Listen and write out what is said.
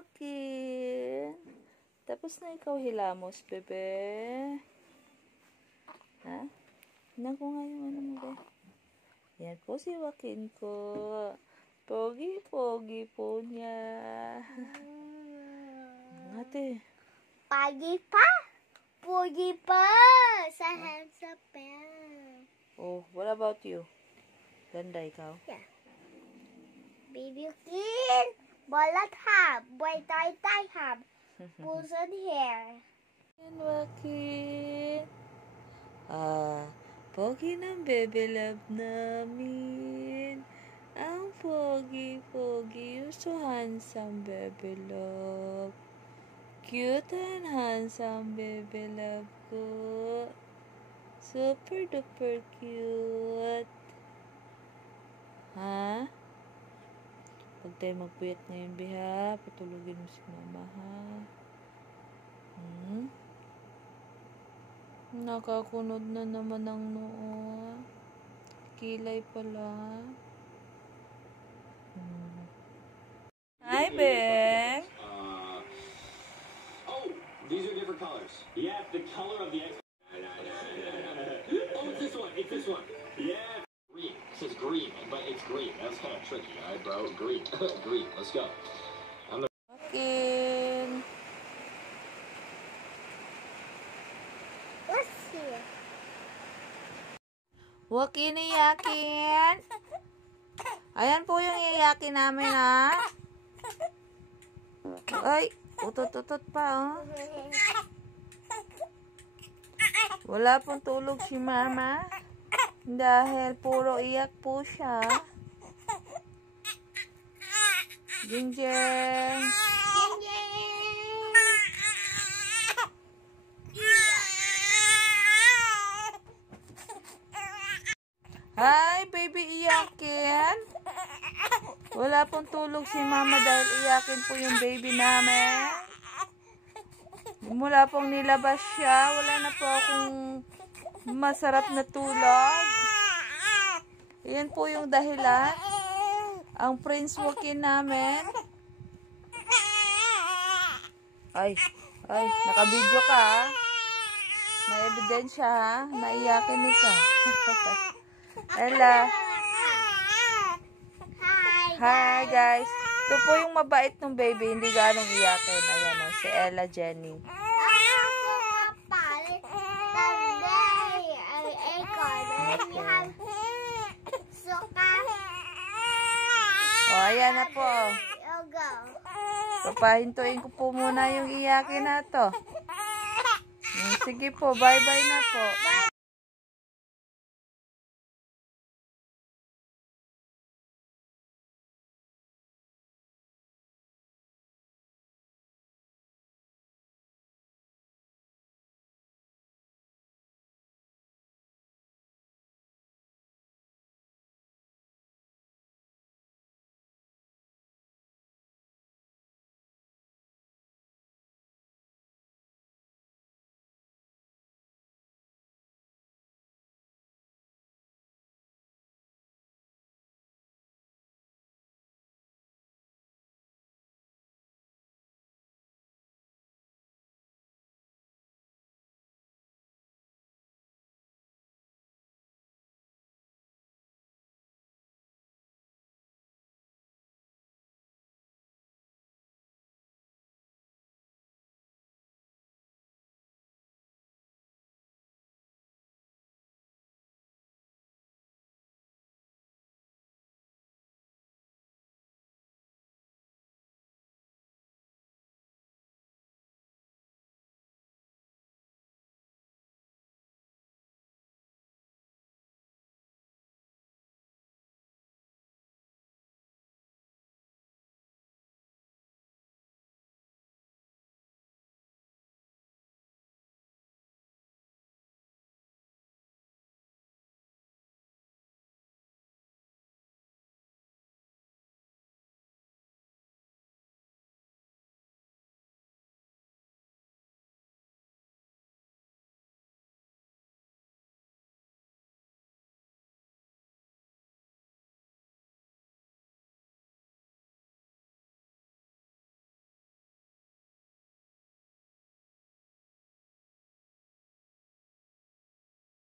Joaquin. Tapos na ikaw hilamos, bebe. Ha? Tingnan ko nga yung ano mo, be. Yan po si Joaquin ko. Pogi-pogi po niya. Ate. Pogi pa? Pogi pa! Sa handsome pa. Oh, what about you? Ganda ikaw? Yeah. Baby Joaquin! Balat hab. Boy tay hab. Busan hair. Joaquin. Pogi ng baby love namin. Ang pogi-pogi. You're so handsome, baby love. Cute and handsome, baby love ko. Super duper cute. Ha? Huwag tayo magpuyat ngayon, Biha. Patulogin mo si mama, ha? Nakakunod na naman ang noo. Kilay pala. Hi, Beng. Oh, these are different colors. Yeah, the color of the X. Oh, it's this one. It's this one. Yeah. Green. It says green, but it's green. That's kind of tricky, all right, bro? Green. Green. Let's go. Joaquin. Let's see. Joaquin, iyakin. Ayan po yung iyakin namin, ha? Ay, utot-utot pa, oh. Wala pong tulog si mama. Dahil puro iyak po siya. Jingjeng. Hi, baby iyakin. Wala pong tulog si mama dahil iyakin po yung baby namin. Mula pong nilabas siya, wala na po akong masarap na tulog. Yan po yung dahilan. Ang Prince Joaquin namin. Ay, nakabidyo ka, ha? May ebidensya, ha? Naiyakin ikaw. Ella. Hi, guys. Ito po yung mabait ng baby, hindi ganong iyakin. Ayan, o, si Ella Jenny. O, ayan na po. Papahintuin ko po muna yung iyakin na to. Sige po, bye-bye na po.